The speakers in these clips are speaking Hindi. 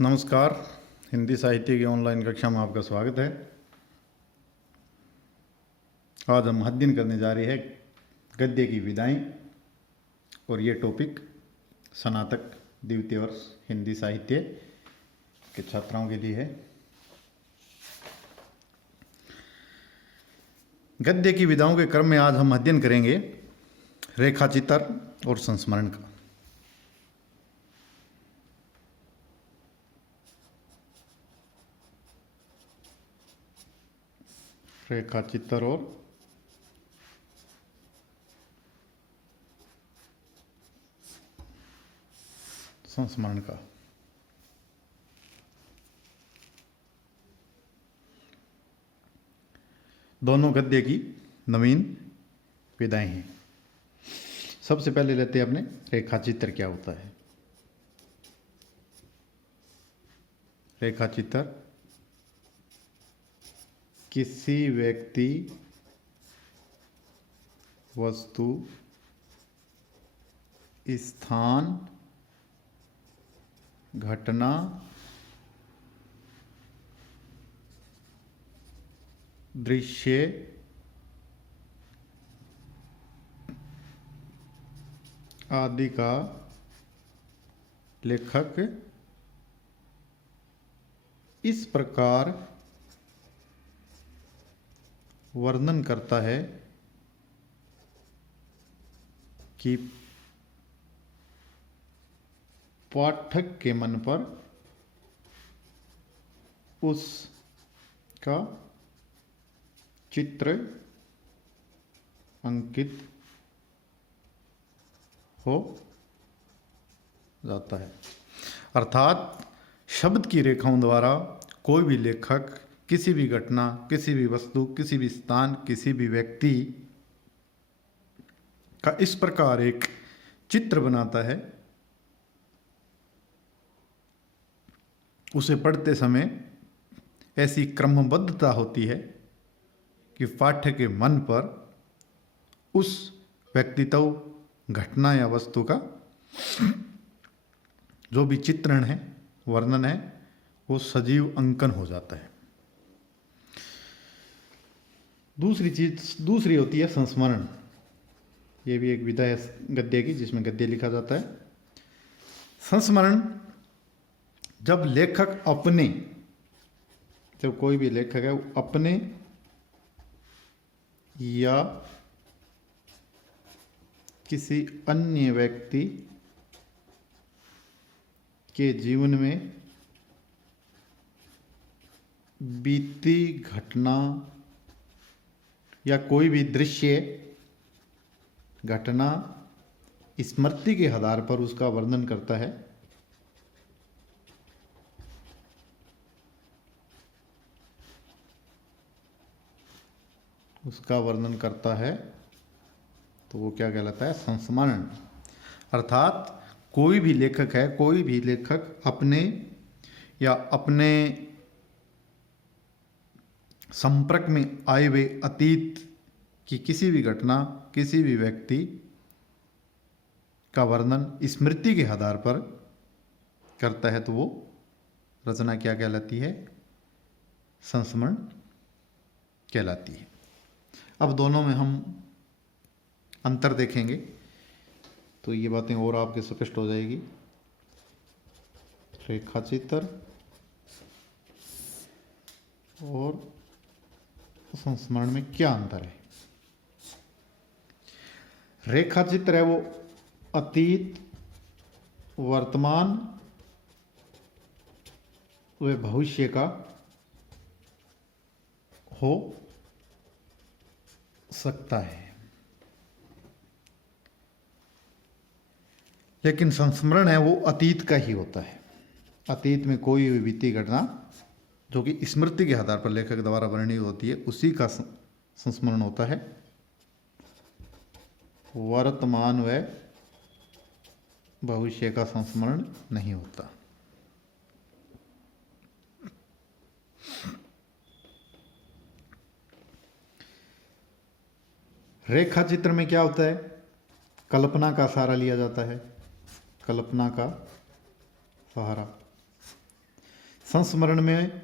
नमस्कार। हिंदी साहित्य की ऑनलाइन कक्षा में आपका स्वागत है। आज हम अध्ययन करने जा रहे हैं गद्य की विधाएं और ये टॉपिक स्नातक द्वितीय वर्ष हिंदी साहित्य के छात्राओं के लिए है। गद्य की विधाओं के क्रम में आज हम अध्ययन करेंगे रेखाचित्र और संस्मरण का। रेखाचित्र और संस्मरण का। दोनों गद्य की नवीन विधाएं हैं। सबसे पहले लेते हैं अपने रेखाचित्र क्या होता है। रेखाचित्र किसी व्यक्ति, वस्तु, स्थान, घटना, दृश्य, आदि का लेखक इस प्रकार वर्णन करता है कि पाठक के मन पर उसका चित्र अंकित हो जाता है। अर्थात शब्द की रेखाओं द्वारा कोई भी लेखक किसी भी घटना, किसी भी वस्तु, किसी भी स्थान, किसी भी व्यक्ति का इस प्रकार एक चित्र बनाता है, उसे पढ़ते समय ऐसी क्रमबद्धता होती है कि पाठक के मन पर उस व्यक्तित्व, घटना या वस्तु का जो भी चित्रण है, वर्णन है, वो सजीव अंकन हो जाता है। दूसरी होती है संस्मरण। ये भी एक विधा है गद्य की, जिसमें गद्य लिखा जाता है। संस्मरण जब लेखक अपने, जब कोई भी लेखक है वो अपने या किसी अन्य व्यक्ति के जीवन में बीती घटना या कोई भी दृश्य, घटना स्मृति के आधार पर उसका वर्णन करता है, तो वो क्या कहलाता है? संस्मरण। अर्थात कोई भी लेखक अपने या अपने संपर्क में आए हुए अतीत की किसी भी घटना, किसी भी व्यक्ति का वर्णन स्मृति के आधार पर करता है, तो वो रचना क्या कहलाती है? संस्मरण कहलाती है। अब दोनों में हम अंतर देखेंगे तो ये बातें और आपके स्पष्ट हो जाएगी। रेखाचित्र और संस्मरण में क्या अंतर है? रेखाचित्र है वो अतीत, वर्तमान व भविष्य का हो सकता है, लेकिन संस्मरण है वो अतीत का ही होता है। अतीत में कोई भी बीती घटना जो कि स्मृति के आधार पर लेखक द्वारा वर्णित होती है, उसी का संस्मरण होता है। वर्तमान व भविष्य का संस्मरण नहीं होता। रेखाचित्र में क्या होता है? कल्पना का सहारा लिया जाता है, कल्पना का सहारा। संस्मरण में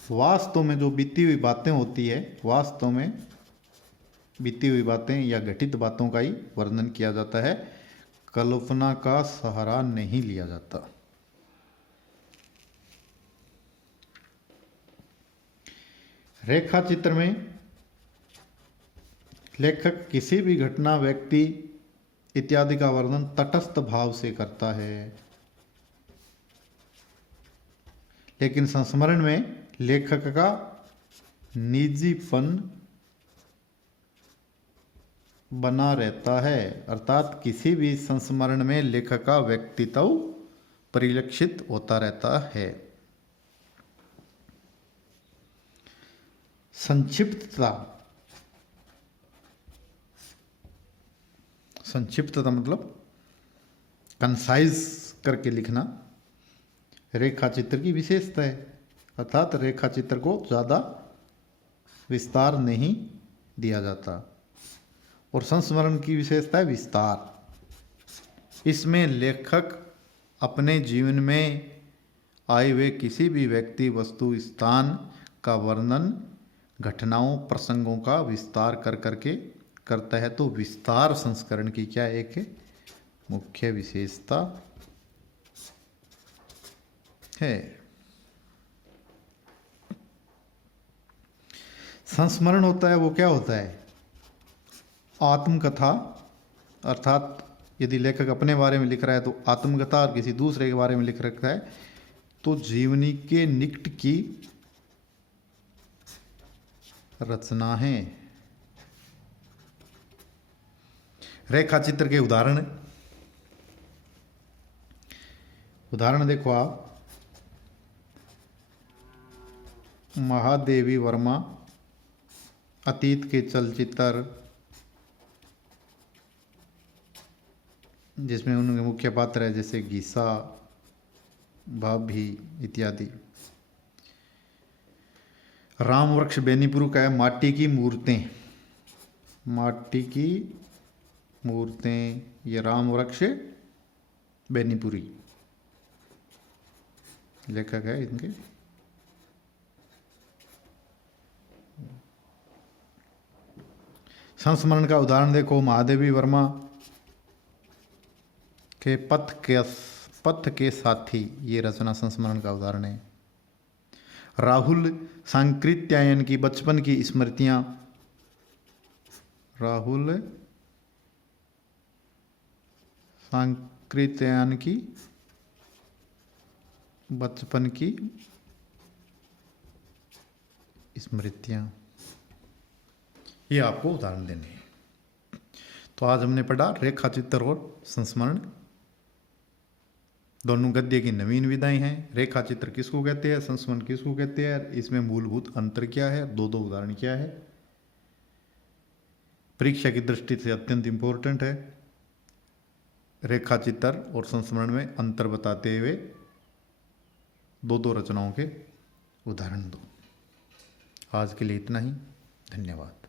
वास्तव में जो बीती हुई बातें होती है, वास्तव में बीती हुई बातें या घटित बातों का ही वर्णन किया जाता है, कल्पना का सहारा नहीं लिया जाता। रेखा चित्र में लेखक किसी भी घटना, व्यक्ति इत्यादि का वर्णन तटस्थ भाव से करता है, लेकिन संस्मरण में लेखक का निजीपन बना रहता है, अर्थात किसी भी संस्मरण में लेखक का व्यक्तित्व परिलक्षित होता रहता है। संक्षिप्तता, संक्षिप्तता मतलब कंसाइज करके लिखना रेखा चित्र की विशेषता है, अर्थात रेखा चित्र को ज़्यादा विस्तार नहीं दिया जाता। और संस्मरण की विशेषता है विस्तार। इसमें लेखक अपने जीवन में आए हुए किसी भी व्यक्ति, वस्तु, स्थान का वर्णन, घटनाओं, प्रसंगों का विस्तार कर करके करता है। तो विस्तार संस्करण की क्या एक मुख्य विशेषता है। संस्मरण होता है वो क्या होता है? आत्मकथा, अर्थात यदि लेखक अपने बारे में लिख रहा है तो आत्मकथा, और किसी दूसरे के बारे में लिख रखा है तो जीवनी के निकट की रचना है। रेखा चित्र के उदाहरण देखो आप। महादेवी वर्मा अतीत के चलचित्र, जिसमें उनके मुख्य पात्र है जैसे गीसा, भाभी इत्यादि। राम वृक्ष बेनीपुर का है माटी की मूर्तें, माटी की मूर्तें, ये राम वृक्ष बेनीपुरी लेखक है इनके। संस्मरण का उदाहरण देखो। महादेवी वर्मा के पथ के साथी, ये रचना संस्मरण का उदाहरण है। राहुल सांकृत्यायन की बचपन की स्मृतियां, राहुल सांकृत्यायन की बचपन की स्मृतियां, ये आपको उदाहरण देने हैं। तो आज हमने पढ़ा रेखा चित्र और संस्मरण, दोनों गद्य की नवीन विधाएं हैं। रेखा चित्र किसको कहते हैं, संस्मरण किसको कहते हैं, इसमें मूलभूत अंतर क्या है, दो उदाहरण क्या है। परीक्षा की दृष्टि से अत्यंत इंपॉर्टेंट है। रेखा चित्र और संस्मरण में अंतर बताते हुए दो रचनाओं के उदाहरण दो। आज के लिए इतना ही, धन्यवाद।